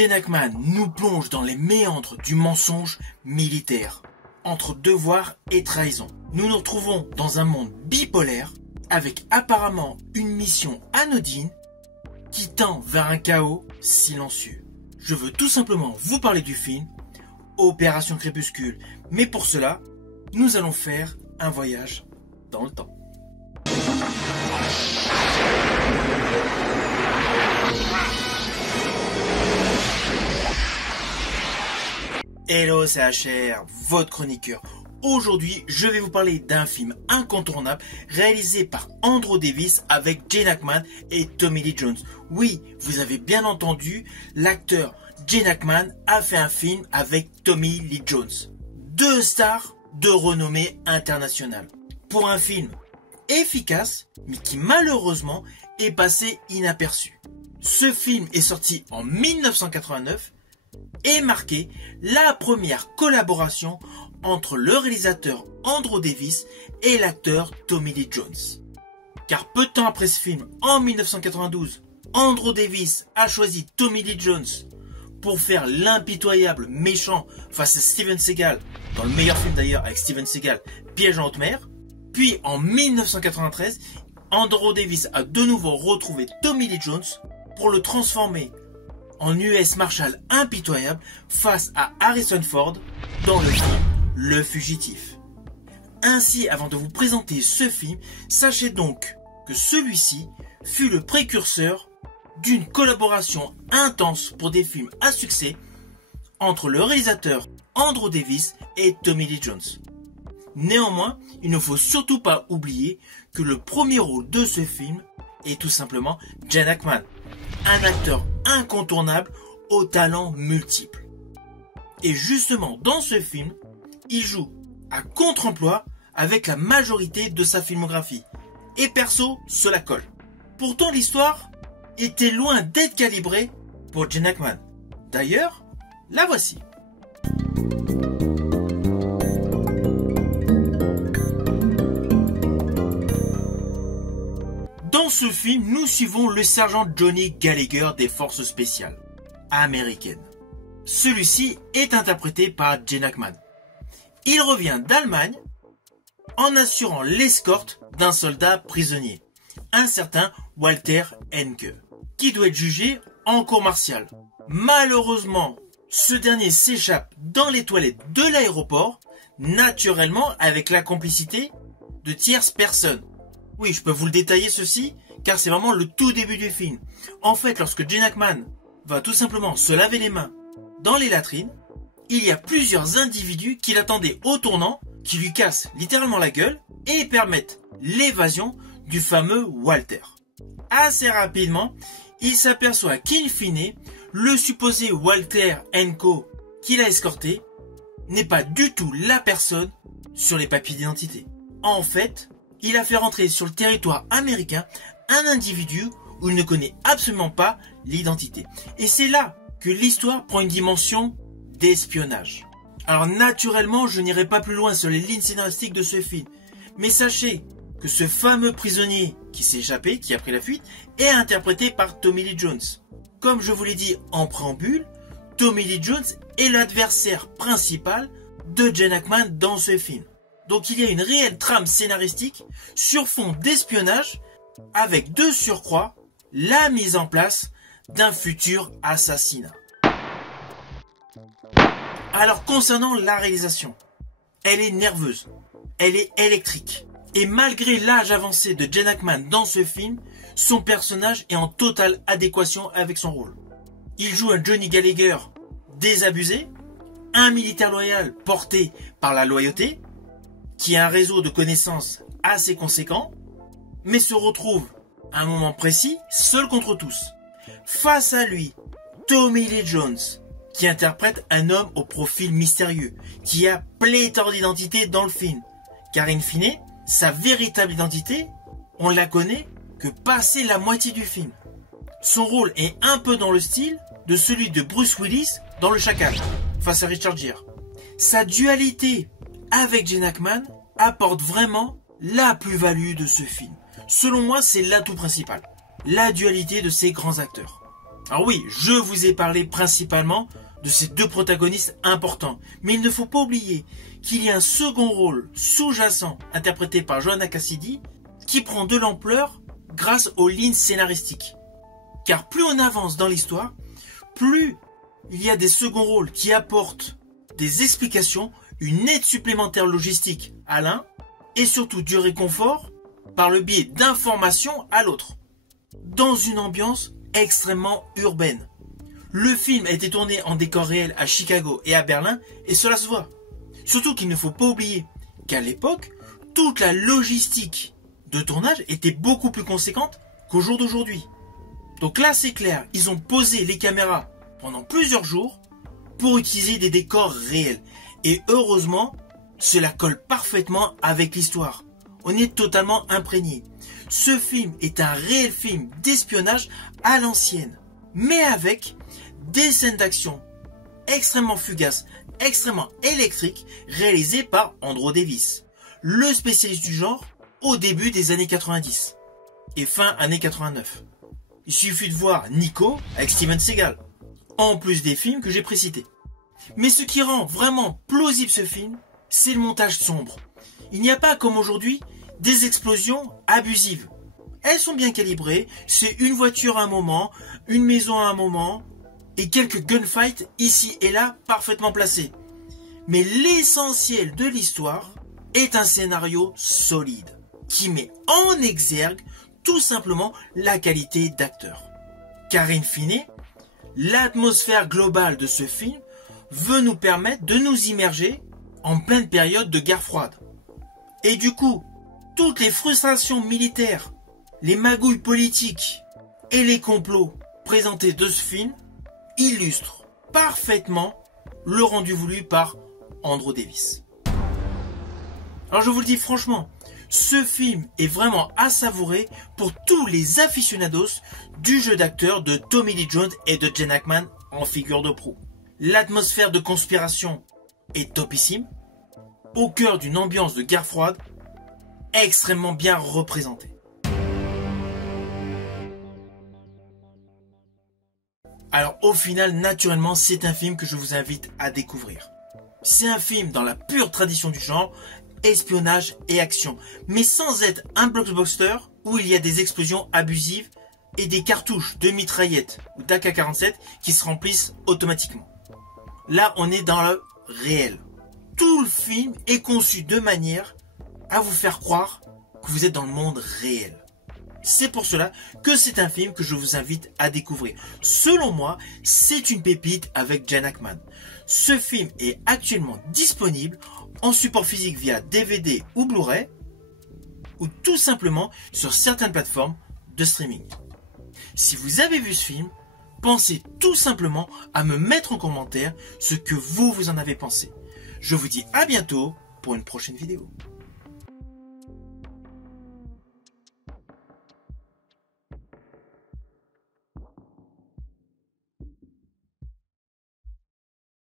Gene Hackman nous plonge dans les méandres du mensonge militaire, entre devoir et trahison. Nous nous retrouvons dans un monde bipolaire, avec apparemment une mission anodine qui tend vers un chaos silencieux. Je veux tout simplement vous parler du film Opération Crépuscule, mais pour cela, nous allons faire un voyage dans le temps. Hello, c'est HR, votre chroniqueur. Aujourd'hui, je vais vous parler d'un film incontournable réalisé par Andrew Davis avec Gene Hackman et Tommy Lee Jones. Oui, vous avez bien entendu, l'acteur Gene Hackman a fait un film avec Tommy Lee Jones. Deux stars de renommée internationale. Pour un film efficace, mais qui malheureusement est passé inaperçu. Ce film est sorti en 1989 et marqué la première collaboration entre le réalisateur Andrew Davis et l'acteur Tommy Lee Jones. Car peu de temps après ce film, en 1992, Andrew Davis a choisi Tommy Lee Jones pour faire l'impitoyable méchant face à Steven Seagal, dans le meilleur film d'ailleurs avec Steven Seagal, Piège en haute mer. Puis en 1993, Andrew Davis a de nouveau retrouvé Tommy Lee Jones pour le transformer en US Marshal impitoyable face à Harrison Ford dans le film Le Fugitif. Ainsi, avant de vous présenter ce film, sachez donc que celui-ci fut le précurseur d'une collaboration intense pour des films à succès entre le réalisateur Andrew Davis et Tommy Lee Jones. Néanmoins, il ne faut surtout pas oublier que le premier rôle de ce film est tout simplement Gene Hackman, un acteur incontournable aux talents multiples. Et justement, dans ce film, il joue à contre-emploi avec la majorité de sa filmographie. Et perso, cela colle. Pourtant, l'histoire était loin d'être calibrée pour Gene Hackman. D'ailleurs, la voici. Dans ce film, nous suivons le sergent Johnny Gallagher des forces spéciales américaines. Celui-ci est interprété par Gene Hackman. Il revient d'Allemagne en assurant l'escorte d'un soldat prisonnier, un certain Walter Henke, qui doit être jugé en cour martiale. Malheureusement, ce dernier s'échappe dans les toilettes de l'aéroport, naturellement avec la complicité de tierces personnes. Oui, je peux vous le détailler ceci, car c'est vraiment le tout début du film. En fait, lorsque Gene Hackman va tout simplement se laver les mains dans les latrines, il y a plusieurs individus qui l'attendaient au tournant, qui lui cassent littéralement la gueule et permettent l'évasion du fameux Walter. Assez rapidement, il s'aperçoit qu'in fine, le supposé Walter Henko qu'il a escorté n'est pas du tout la personne sur les papiers d'identité. En fait, il a fait rentrer sur le territoire américain un individu où il ne connaît absolument pas l'identité. Et c'est là que l'histoire prend une dimension d'espionnage. Alors naturellement, je n'irai pas plus loin sur les lignes scénaristiques de ce film. Mais sachez que ce fameux prisonnier qui s'est échappé, qui a pris la fuite, est interprété par Tommy Lee Jones. Comme je vous l'ai dit en préambule, Tommy Lee Jones est l'adversaire principal de Gene Hackman dans ce film. Donc il y a une réelle trame scénaristique sur fond d'espionnage avec de surcroît la mise en place d'un futur assassinat. Alors concernant la réalisation, elle est nerveuse, elle est électrique. Et malgré l'âge avancé de Gene Hackman dans ce film, son personnage est en totale adéquation avec son rôle. Il joue un Johnny Gallagher désabusé, un militaire loyal porté par la loyauté, qui a un réseau de connaissances assez conséquent, mais se retrouve à un moment précis, seul contre tous. Face à lui, Tommy Lee Jones, qui interprète un homme au profil mystérieux, qui a pléthore d'identité dans le film, car in fine, sa véritable identité, on la connaît que passé la moitié du film. Son rôle est un peu dans le style de celui de Bruce Willis dans Le Chacal, face à Richard Gere. Sa dualité avec Gene Hackman apporte vraiment la plus-value de ce film. Selon moi, c'est l'atout principal, la dualité de ces grands acteurs. Alors oui, je vous ai parlé principalement de ces deux protagonistes importants, mais il ne faut pas oublier qu'il y a un second rôle sous-jacent interprété par Joanna Cassidy qui prend de l'ampleur grâce aux lignes scénaristiques. Car plus on avance dans l'histoire, plus il y a des seconds rôles qui apportent des explications, une aide supplémentaire logistique à l'un et surtout du réconfort par le biais d'informations à l'autre. Dans une ambiance extrêmement urbaine. Le film a été tourné en décor réel à Chicago et à Berlin et cela se voit. Surtout qu'il ne faut pas oublier qu'à l'époque, toute la logistique de tournage était beaucoup plus conséquente qu'au jour d'aujourd'hui. Donc là c'est clair, ils ont posé les caméras pendant plusieurs jours pour utiliser des décors réels. Et heureusement, cela colle parfaitement avec l'histoire. On est totalement imprégné. Ce film est un réel film d'espionnage à l'ancienne, mais avec des scènes d'action extrêmement fugaces, extrêmement électriques, réalisées par Andrew Davis, le spécialiste du genre au début des années 90 et fin années 89. Il suffit de voir Nico avec Steven Seagal, en plus des films que j'ai précités. Mais ce qui rend vraiment plausible ce film, c'est le montage sombre. Il n'y a pas, comme aujourd'hui, des explosions abusives. Elles sont bien calibrées, c'est une voiture à un moment, une maison à un moment, et quelques gunfights ici et là parfaitement placés. Mais l'essentiel de l'histoire est un scénario solide, qui met en exergue tout simplement la qualité d'acteur. Car in fine, l'atmosphère globale de ce film veut nous permettre de nous immerger en pleine période de guerre froide. Et du coup, toutes les frustrations militaires, les magouilles politiques et les complots présentés de ce film illustrent parfaitement le rendu voulu par Andrew Davis. Alors je vous le dis franchement, ce film est vraiment à savourer pour tous les aficionados du jeu d'acteur de Tommy Lee Jones et de Gene Hackman en figure de proue. L'atmosphère de conspiration est topissime, au cœur d'une ambiance de guerre froide extrêmement bien représentée. Alors au final, naturellement, c'est un film que je vous invite à découvrir. C'est un film dans la pure tradition du genre, espionnage et action, mais sans être un blockbuster où il y a des explosions abusives et des cartouches de mitraillettes ou d'AK-47 qui se remplissent automatiquement. Là, on est dans le réel. Tout le film est conçu de manière à vous faire croire que vous êtes dans le monde réel. C'est pour cela que c'est un film que je vous invite à découvrir. Selon moi, c'est une pépite avec Gene Hackman. Ce film est actuellement disponible en support physique via DVD ou Blu-ray, ou tout simplement sur certaines plateformes de streaming. Si vous avez vu ce film, pensez tout simplement à me mettre en commentaire ce que vous en avez pensé. Je vous dis à bientôt pour une prochaine vidéo.